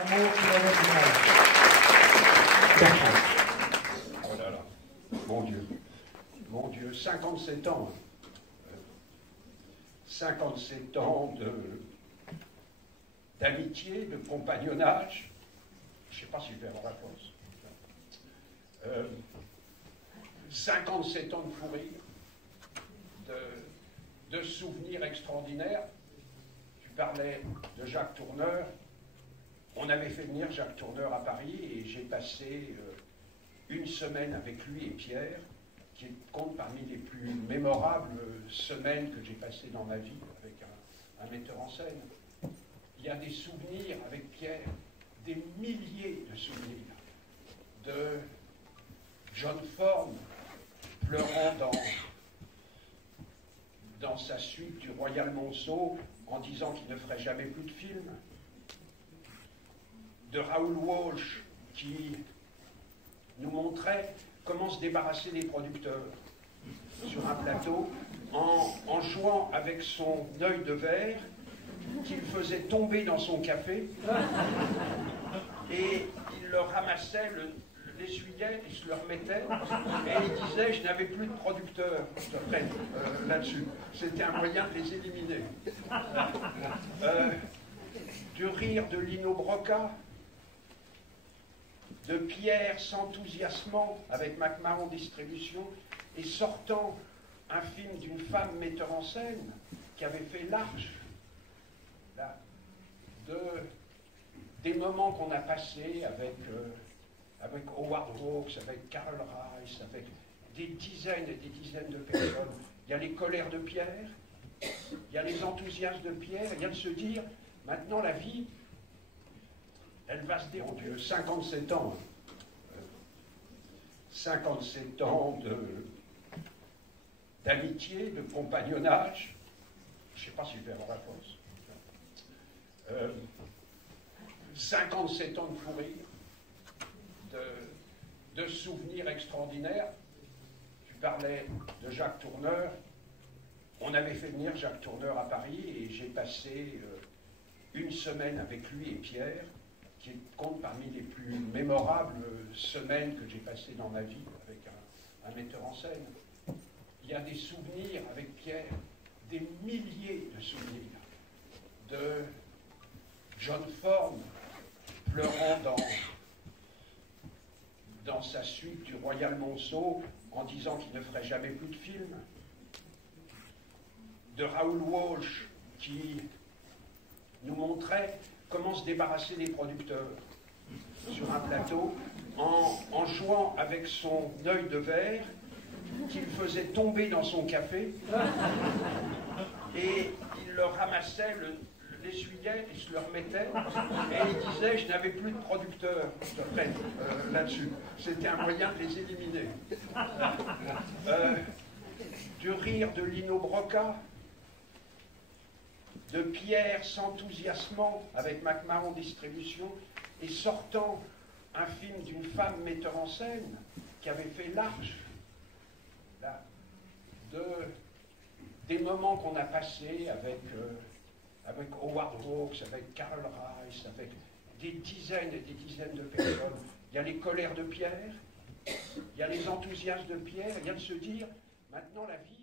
Un mot sur l'original. Oh là là, mon Dieu, 57 ans. 57 ans d'amitié, de compagnonnage. Je ne sais pas si je vais avoir la réponse. 57 ans de fou rire, de souvenirs extraordinaires. Tu parlais de Jacques Tourneur. On avait fait venir Jacques Tourneur à Paris et j'ai passé une semaine avec lui et Pierre, qui compte parmi les plus mémorables semaines que j'ai passées dans ma vie avec un metteur en scène. Il y a des souvenirs avec Pierre, des milliers de souvenirs, de John Ford pleurant dans sa suite du Royal Monceau en disant qu'il ne ferait jamais plus de film, de Raoul Walsh qui nous montrait comment se débarrasser des producteurs sur un plateau en jouant avec son œil de verre qu'il faisait tomber dans son café et il le ramassait, l'essuyait, il se le remettait et il disait « je n'avais plus de producteurs là-dessus ». C'était un moyen de les éliminer. Du rire de Lino Broca, de Pierre s'enthousiasmant avec McMahon Distribution et sortant un film d'une femme metteur en scène qui avait fait l'Arche, des moments qu'on a passés avec Howard Hawks, avec Carl Rice, avec des dizaines et des dizaines de personnes. Il y a les colères de Pierre, il y a les enthousiasmes de Pierre, il y a de se dire, maintenant la vie, elle va se dérouler. 57 ans. 57 ans d'amitié, de compagnonnage. Je ne sais pas si je vais avoir la réponse. 57 ans de fou rire, de souvenirs extraordinaires. Tu parlais de Jacques Tourneur. On avait fait venir Jacques Tourneur à Paris et j'ai passé une semaine avec lui et Pierre, qui compte parmi les plus mémorables semaines que j'ai passées dans ma vie avec un metteur en scène. Il y a des souvenirs avec Pierre, des milliers de souvenirs, de John Ford pleurant dans sa suite du Royal Monceau en disant qu'il ne ferait jamais plus de film, de Raoul Walsh qui nous montrait comment se débarrasser des producteurs sur un plateau en jouant avec son œil de verre qu'il faisait tomber dans son café et il le ramassait, l'essuyait, il se le remettait et il disait « je n'avais plus de producteurs là-dessus ». C'était un moyen de les éliminer. Du rire de Lino Broca, de Pierre s'enthousiasmant avec McMahon Distribution et sortant un film d'une femme metteur en scène qui avait fait l'Arche, des moments qu'on a passés avec Howard Hawks, avec Carl Rice, avec des dizaines et des dizaines de personnes. Il y a les colères de Pierre, il y a les enthousiasmes de Pierre, il y a de se dire, maintenant la vie